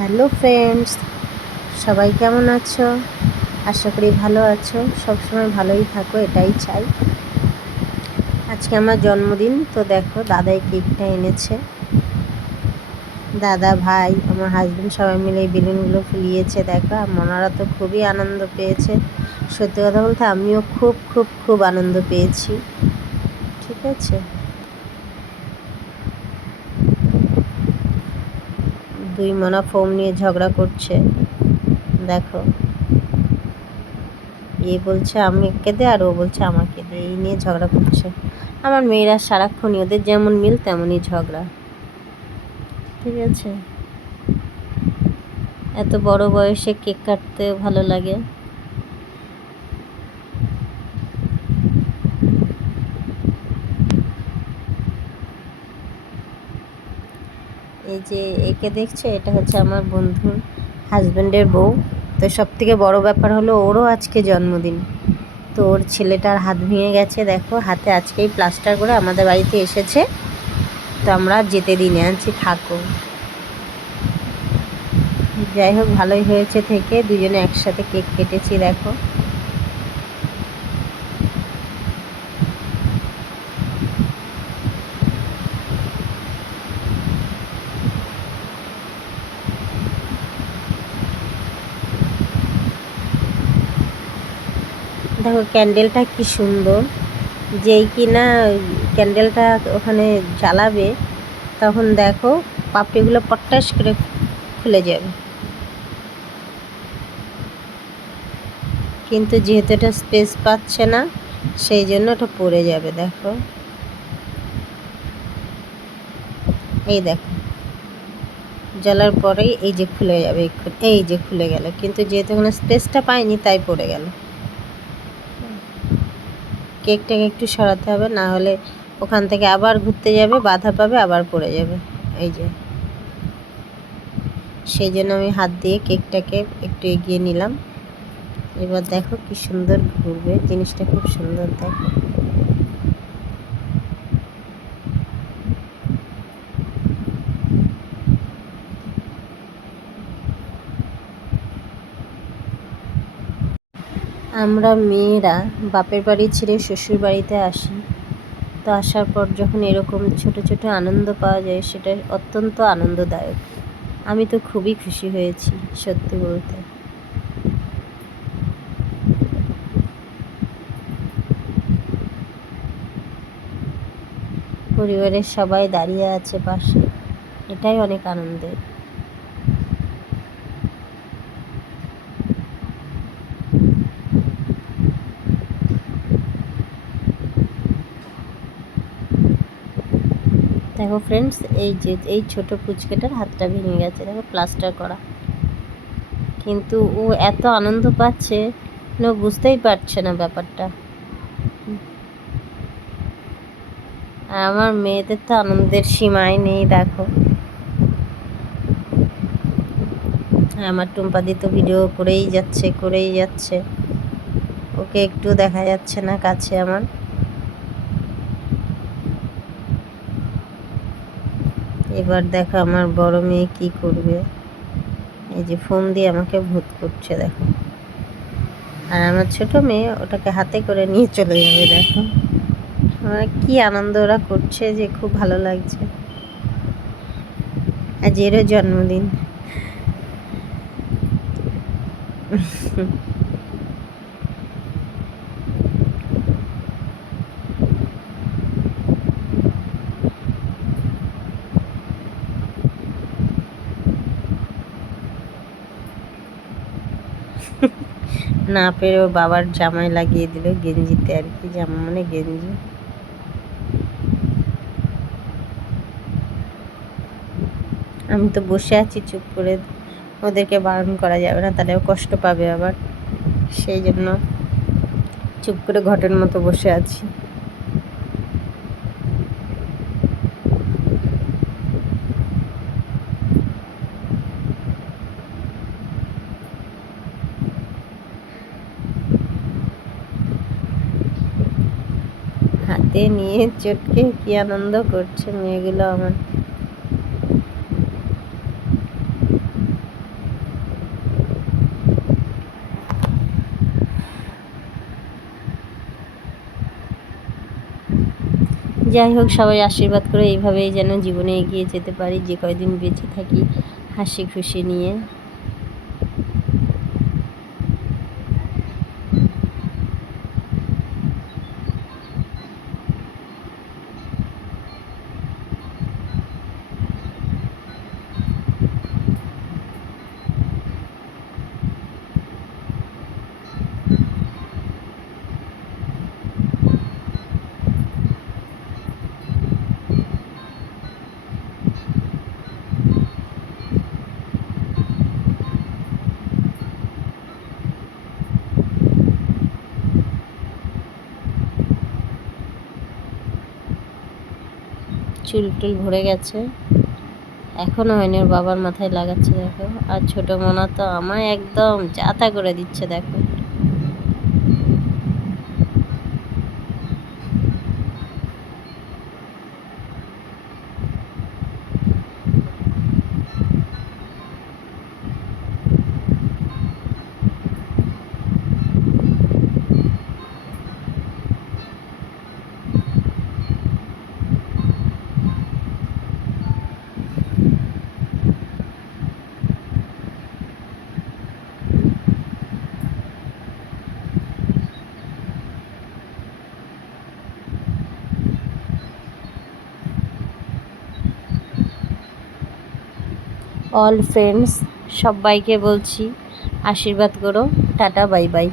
Hello friends, সবাই কেমন আছো? আশা করি ভালো আছো। সবসময় ভালোই থাকো, এটাই চাই। আজকে আমার জন্মদিন, তো দেখো দাদাই কেকটা এনেছে। দাদা, ভাই, আমার হাজব্যান্ড সবাই মিলে এই বেলুনগুলো ফুলিয়েছে। দেখো ওনারা তো খুবই আনন্দ পেয়েছে। সত্যি কথা বলতে আমিও খুব খুব খুব আনন্দ পেয়েছি। ঠিক আছে, দুই মনা ফোম নিয়ে ঝগড়া করছে। দেখো, এ বলছে আমাকে দে আর ও বলছে আমাকে দে, এই নিয়ে ঝগড়া করছে। আমার মেয়েরা সারাক্ষণই, ওদের যেমন মিল তেমনই ঝগড়া। ঠিক আছে, এত বড় বয়সে কেক কাটতে ভালো লাগে। এই যে একে দেখছো, এটা হচ্ছে আমার বন্ধুর হাজব্যান্ডের বউ। তো সব থেকে বড় ব্যাপার হলো ওরও আজকে জন্মদিন। তো ওর ছেলেটার হাত ভেঙে গেছে, দেখো হাতে আজকেই প্লাস্টার করে আমাদের বাড়িতে এসেছে। তো আমরা যেতে দিনে আনছি, থাকো। যাই হোক, ভালোই হয়েছে থেকে দুজনে একসাথে কেক কেটেছি। দেখো, দেখো ক্যান্ডেলটা কি সুন্দর। যেই কিনা ক্যান্ডেলটা ওখানে জ্বালাবে, তখন দেখো পাপড়িগুলো পটাশ করে খুলে যাবে। কিন্তু যেহেতু এটা স্পেস পাচ্ছে না, সেই জন্য ওটা পড়ে যাবে। দেখো, এই দেখো জ্বালার পরেই এই যে খুলে যাবে, এই যে খুলে গেল। কিন্তু যেহেতু ওখানে স্পেসটা পাইনি, তাই পড়ে গেল। কেকটাকে একটু সরাতে হবে, না হলে ওখান থেকে আবার ঘুরতে যাবে, বাধা পাবে, আবার পড়ে যাবে। এই যে, সেই জন্য আমি হাত দিয়ে কেকটাকে একটু এগিয়ে নিলাম। এবার দেখো কি সুন্দর ঘুরবে, জিনিসটা খুব সুন্দর। দেখো, আমরা মেয়েরা বাপের বাড়ি ছেড়ে শ্বশুর বাড়িতে আসি। তো আসার পর যখন এরকম ছোট ছোট আনন্দ পাওয়া যায়, সেটা অত্যন্ত আনন্দদায়ক। আমি তো খুবই খুশি হয়েছি, সত্যি বলতে। পরিবারের সবাই দাঁড়িয়ে আছে পাশে, এটাই অনেক আনন্দের। দেখো ফ্রেন্ডস, এই যে এই ছোট পুচকেটার হাতটা ভেঙে গেছে, দেখো প্লাস্টার করা। কিন্তু ও এত আনন্দ পাচ্ছে, ও বুঝতেই পারছে না ব্যাপারটা। আর আমার মেয়েদের তো আনন্দের সীমাই নেই। দেখো, আমার টুম্পাদি তো ভিডিও করেই যাচ্ছে করেই যাচ্ছে, ওকে একটু দেখা যাচ্ছে না কাছে আমার। এবার দেখো আমার বড় মেয়ে কি করবে, এই যে ফোন দিয়ে আমাকে ভূত করছে। দেখো, আর আমার ছোট মেয়ে ওটাকে হাতে করে নিয়ে চলে যাবে। দেখো আমার কি আনন্দ ওরা করছে, যে খুব ভালো লাগছে। আজ এরও জন্মদিন। না পেরে ওর বাবার জামায় লাগিয়ে দিল, গেঞ্জিতে আর কি, জামা মানে গেঞ্জি। আমি তো বসে আছি চুপ করে, ওদেরকে বারণ করা যাবে না, তাহলে কষ্ট পাবে আবার। সেই জন্য চুপ করে ঘটের মতো বসে আছি। হাতে নিয়ে চটকে কি আনন্দ করছে মেয়েগুলো আমার। যাই হোক, সবাই আশীর্বাদ করে এইভাবেই যেন জীবনে এগিয়ে যেতে পারি, যে কয়দিন বেঁচে থাকি হাসি খুশি নিয়ে। চুল টুল ভরে গেছে, এখনো হয়নি, ওর বাবার মাথায় লাগাচ্ছে দেখো। আর ছোট মোনা তো আমায় একদম চাতা করে দিচ্ছে দেখো। অল ফ্রেন্ডস সবাইকে বলছি আশীর্বাদ করো, টাটা বাই বাই।